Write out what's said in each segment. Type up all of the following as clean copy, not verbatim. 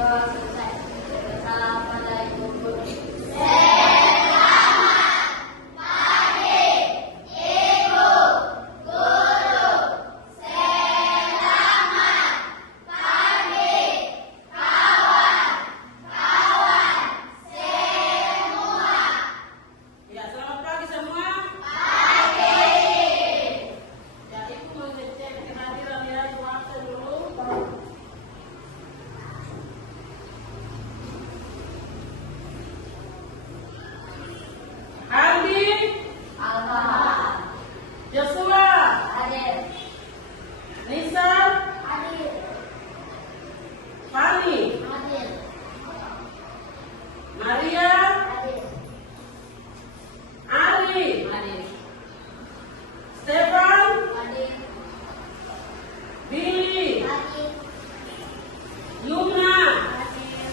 selesai. Assalamualaikum. Ya, selamat pagi semua. Ya, Ibu mau ngecek kehadiran ya, Ibu absen dulu. Andi, Alhamdulillah. Joshua, Hadir. Nisa, Hadir. Fani, Hadir. Maria, Hadir. Ali, Hadir. Stefan, Hadir. Billy, Hadir. Yumna, Hadir.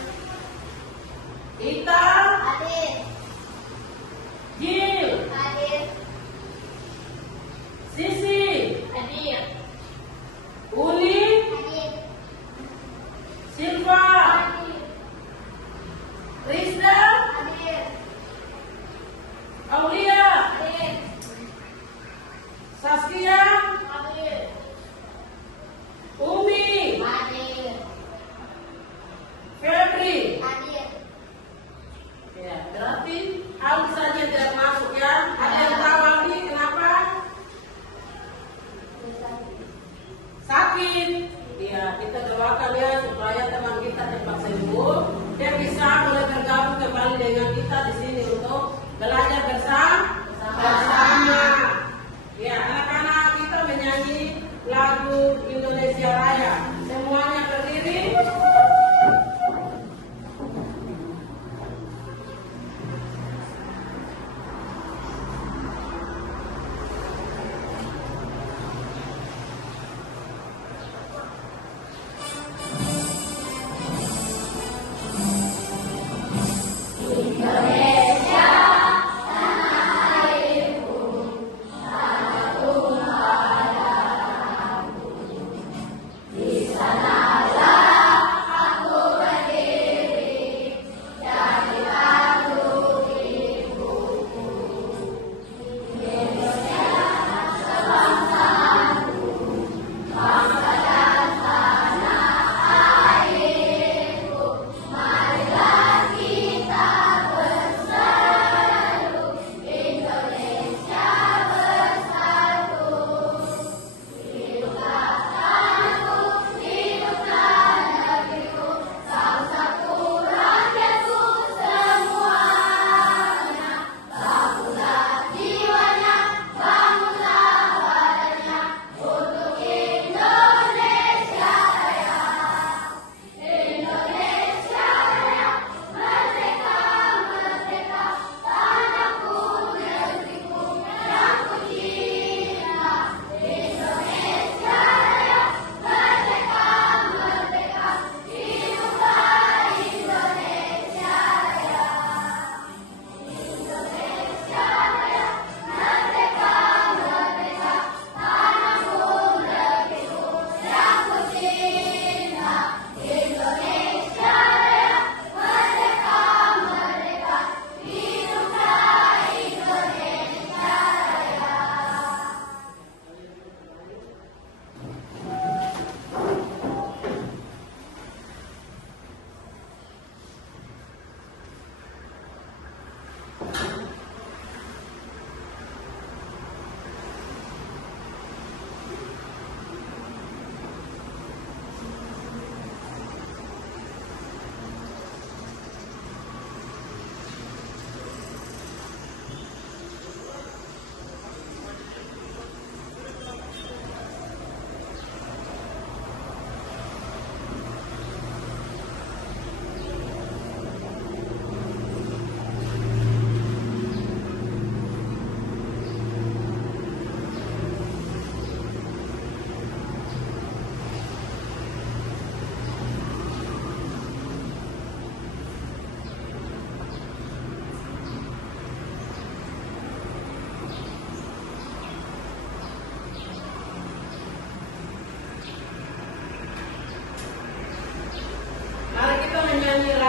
Ita, Hadir. Jill, Hadir. Sisi, Hadir. Uli, Hadir. Silva, Hadir. Rizda, Hadir. Aulia, Hadir. Saskia, Hadir. Umi, Hadir. Febri. Hadir. Ya, berarti Aldi saja yang tidak masuk ya. Ada yang tahu Aldi kenapa? Sakit. Ya, kita doakan ya supaya teman kita cepat sembuh. Dia bisa mulai bergabung kembali dengan kita di sini untuk belajar bersama. Ya, anak-anak kita menyanyi lagu Indonesia Raya. Semuanya berdiri. Indonesia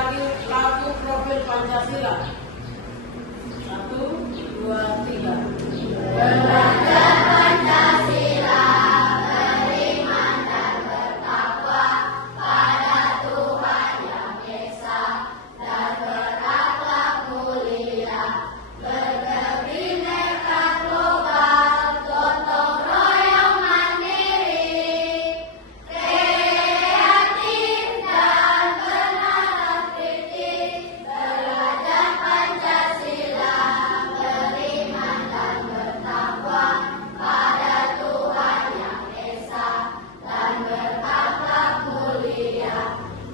lagi lagu profil Pancasila. 1, 2, 3. Belajar Pancasila, beriman dan bertakwa pada Tuhan Yang Esa, dan berakhlak mulia, berbineka global, gotong royong mandiri, kreatif dan bernalar kritis. Belajar Pancasila, beriman dan bertakwa pada Tuhan Yang Esa, dan berakhlak mulia,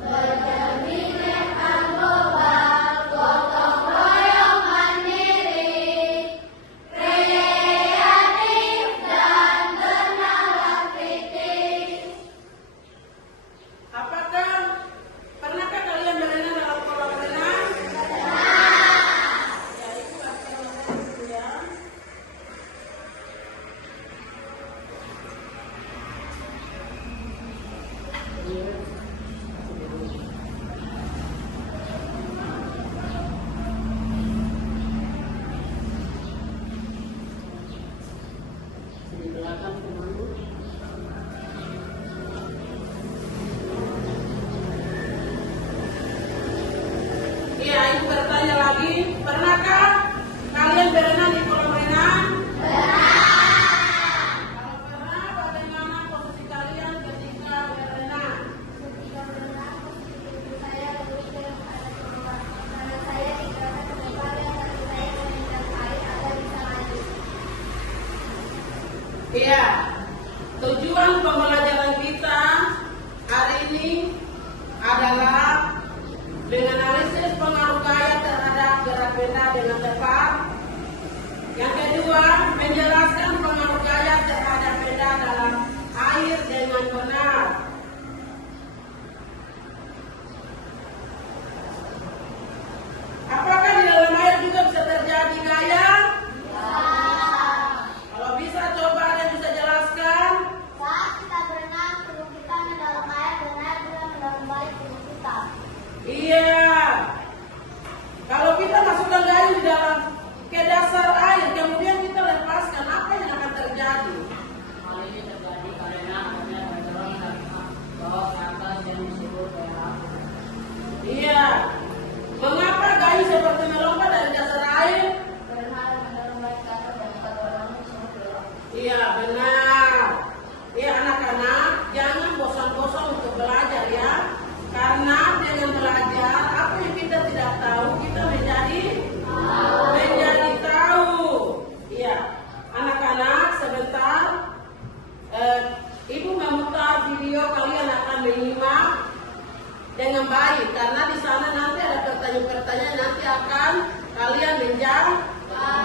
berbineka global, gotong royong mandiri, kreatif dan bernalar kritis. Pernahkah kalian berenang dalam kolam renang? Ya, itu akan ya. Di belakang temanmu. Iya, ibu bertanya lagi, pernahkah kalian berenang di kolam renang? Kalau pernah, bagaimana posisi kalian ketika berenang? Ketika berenang, posisi saya berpikir pada keluar, karena saya digerakkan ke depan dan kaki saya menginjak air agar bisa maju. Iya, tujuan pembelajaran kita hari ini adalah menganalisis pengaruh gaya terhadap gerak benda dengan tepat. Yang kedua, menjelaskan pengaruh gaya terhadap benda dalam air dengan benar. Apakah di dalam air juga bisa terjadi gaya? Kalau bisa, coba ada yang bisa jelaskan. Saat kita berenang, tubuh kita di dalam air dan air juga kembali tubuh kita. Iya. Kalau kita masukkan gaya di dalam ke dasar air, kemudian kita lepaskan, apa yang akan terjadi? Hal ini terjadi karena adanya pendorong dari bawah ke atas yang disebut gaya laku. Iya. Mengapa gaya seperti melompat dari dasar air? Karena ada mendorong baik ke atas dan kita dorong semua keluar. Iya, benar. Ya, anak-anak, jangan bosan-bosan untuk belajar ya. Karena dengan belajar, apa yang kita tidak tahu, kita menjadi tahu. Iya, anak-anak, sebentar. Ibu memutar video, kalian akan menyimak dengan baik. Karena di sana nanti ada pertanyaan-pertanyaan, nanti akan kalian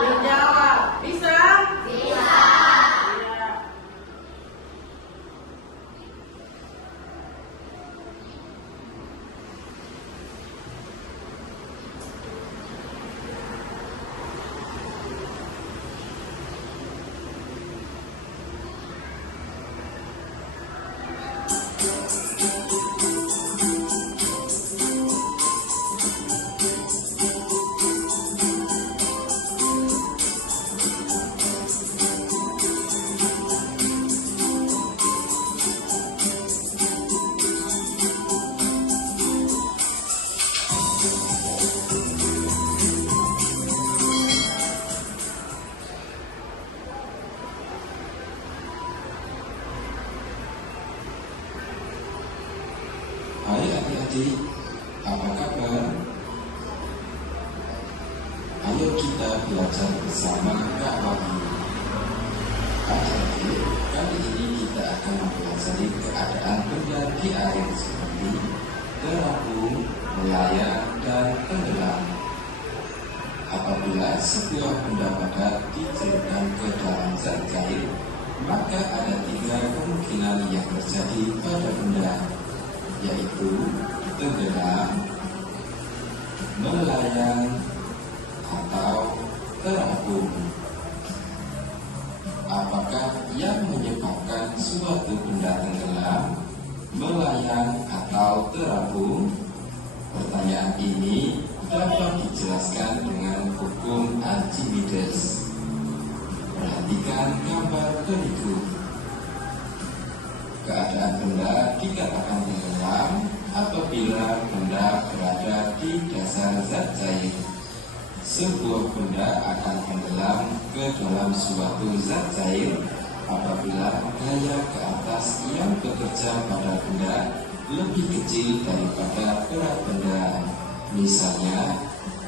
menjawab. Bisa? Bisa. Iya. Hai adik-adik, apa kabar? Ayo kita belajar bersama Kak Wahyu. Adik-adik, kali ini kita akan mempelajari keadaan benda di air seperti terapung, melayang, dan tenggelam. Apabila sebuah benda padat dicelupkan ke dalam zat cair, maka ada 3 kemungkinan yang terjadi pada benda, yaitu tenggelam, melayang, atau terapung. Apakah yang menyebabkan suatu benda tenggelam, melayang, atau terapung? Pertanyaan Pertanyaan ini dapat dijelaskan dengan hukum Archimedes. Perhatikan gambar berikut. Keadaan benda dikatakan tenggelam apabila benda berada di dasar zat cair. Sebuah benda akan tenggelam ke dalam suatu zat cair apabila gaya ke atas yang bekerja pada benda lebih kecil daripada berat benda. Misalnya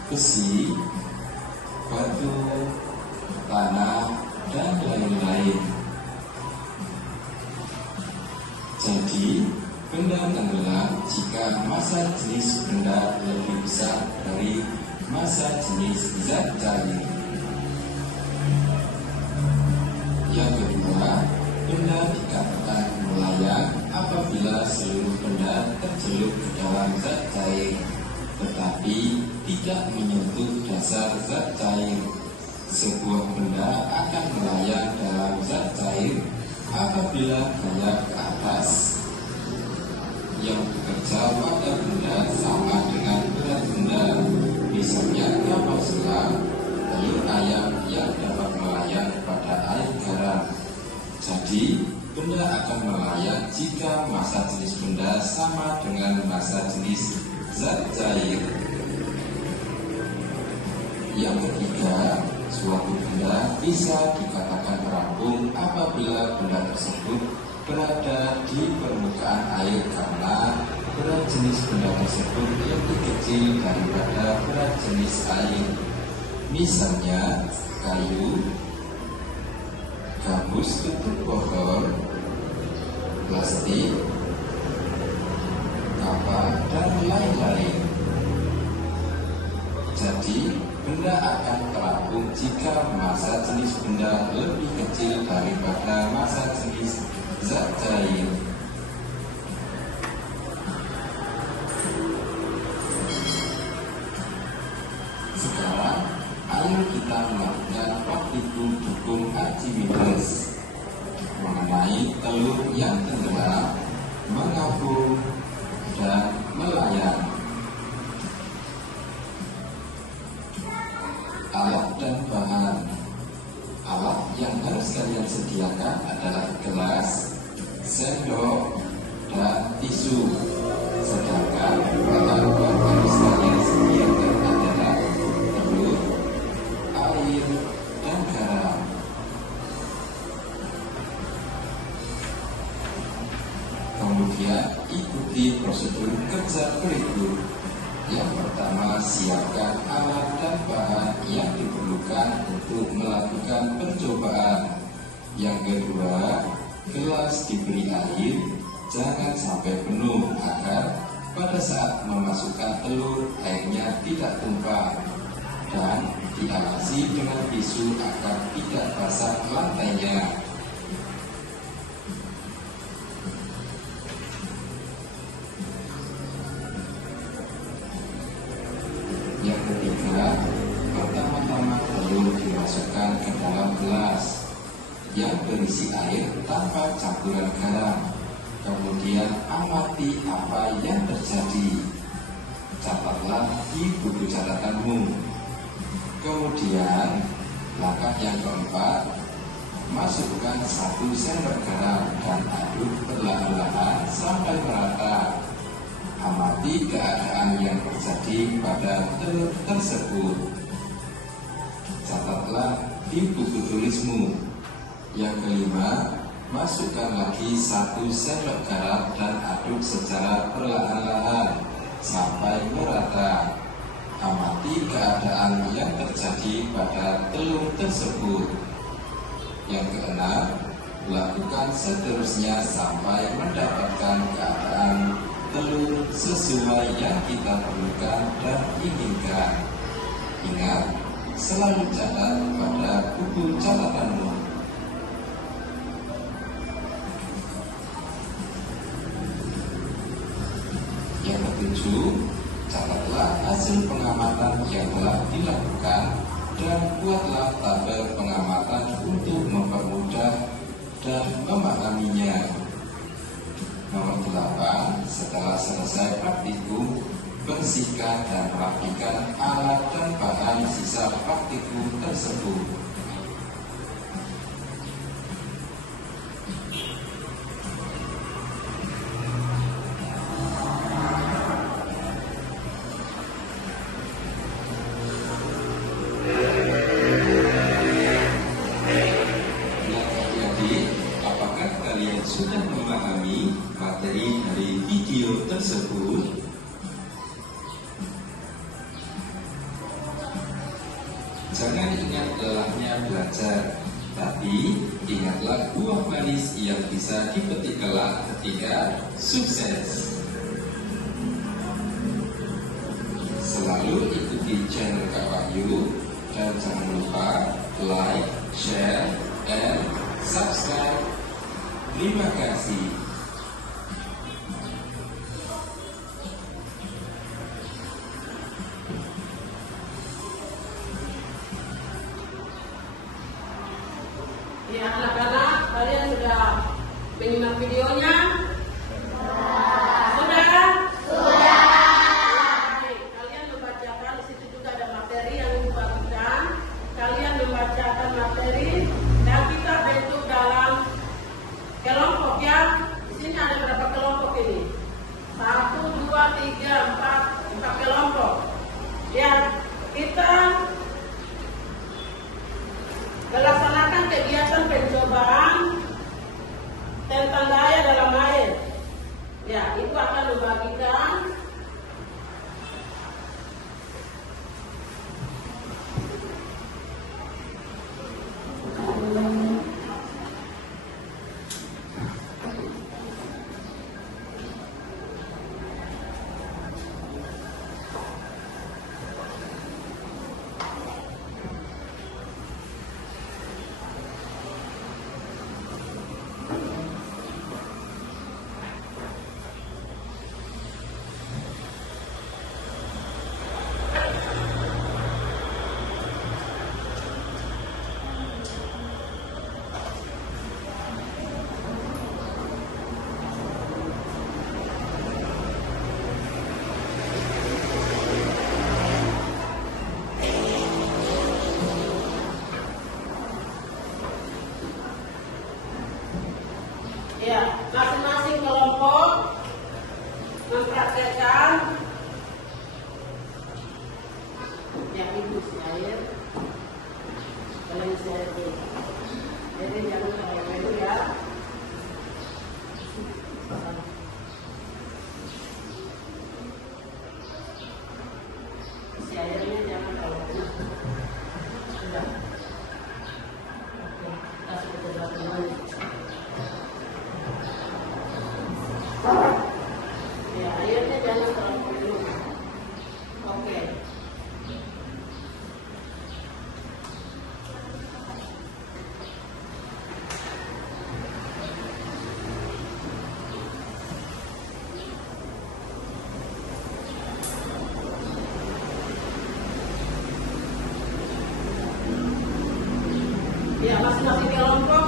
besi, batu, tanah, dan lain-lain. Jadi, benda tenggelam jika massa jenis benda lebih besar dari massa jenis zat cair. Yang kedua, benda dikatakan melayang apabila seluruh benda tercelup ke dalam zat cair, tetapi tidak menyentuh dasar zat cair. Sebuah benda akan melayang dalam zat cair apabila gaya ke atas yang bekerja pada benda sama dengan berat benda. Misalnya kapal selam, telur ayam yang dapat melayang pada air garam. Jadi, benda akan melayang jika massa jenis benda sama dengan massa jenis zat cair. Yang ketiga, suatu benda bisa dikatakan rampung apabila benda tersebut berada di permukaan air karena berat jenis benda tersebut lebih kecil daripada berat jenis air. Misalnya kayu, gabus tutup botol, plastik, kapal, dan lain-lain. Jadi, benda akan terapung jika massa jenis benda lebih kecil daripada massa jenis zat cair. Sekarang, ayo kita melakukan praktikum hukum Archimedes mengenai telur yang tenggelam, mengapung, dan melayang. Alat dan bahan. Alat yang harus kalian sediakan adalah gelas, sendok, dan tisu. Sedangkan bahan yang harus kalian sediakan adalah telur, air, dan garam. Kemudian ikuti prosedur kerja berikut. Yang pertama, siapkan alat dan bahan yang diperlukan untuk melakukan percobaan. Yang kedua, gelas diberi air, jangan sampai penuh agar pada saat memasukkan telur airnya tidak tumpah, dan dialasi dengan tisu agar tidak basah lantainya. Yang ketiga, pertama-tama telur dimasukkan ke dalam gelas yang berisi air tanpa campuran garam. Kemudian amati apa yang terjadi. Catatlah di buku catatanmu. Kemudian, langkah yang keempat, masukkan 1 sendok garam dan aduk perlahan-lahan sampai merata. Amati keadaan yang terjadi pada telur tersebut. Catatlah di buku tulismu. Yang kelima, masukkan lagi 1 sendok garam dan aduk secara perlahan-lahan sampai merata. Amati keadaan yang terjadi pada telur tersebut. Yang keenam, lakukan seterusnya sampai mendapatkan keadaan telur sesuai yang kita perlukan dan inginkan. Ingat, selalu catat pada buku catatanmu. Yang ketujuh, catatlah hasil pengamatan yang telah dilakukan dan buatlah tabel pengamatan untuk mempermudah dan memahaminya. Nomor 8, setelah selesai praktikum, bersihkan dan rapikan alat dan bahan sisa praktikum tersebut. Apakah kalian sudah memahami materi dari video tersebut? Jangan ingat lelahnya belajar, tapi ingatlah buah manis yang bisa dipetik kelak ketika sukses. Selalu ikuti channel Kak Wahyu dan jangan lupa like, share, and subscribe. Terima kasih. Ya, anak-anak, kalian sudah menyimak videonya? Sudah? Sudah. Baik, kalian membacakan, di situ juga ada materi yang dibagikan. Kalian membacakan materi dan kita bentuk dalam kelompok ya. Di sini ada berapa kelompok ini? 1, 2, 3, 4 kelompok. Ya, kita melaksanakan kegiatan pencobaan tentang daya dalam air. Ya, ibu akan membagikan ya, masing-masing kelompok mempraktekkan ya ibu air kalian share jadi jangan kayak dulu ya. Si airnya jangan kalau sudah. Oke, kita sudah teman. Ya, airnya jangan terlalu penuh. Oke. Ya, masing-masing kelompok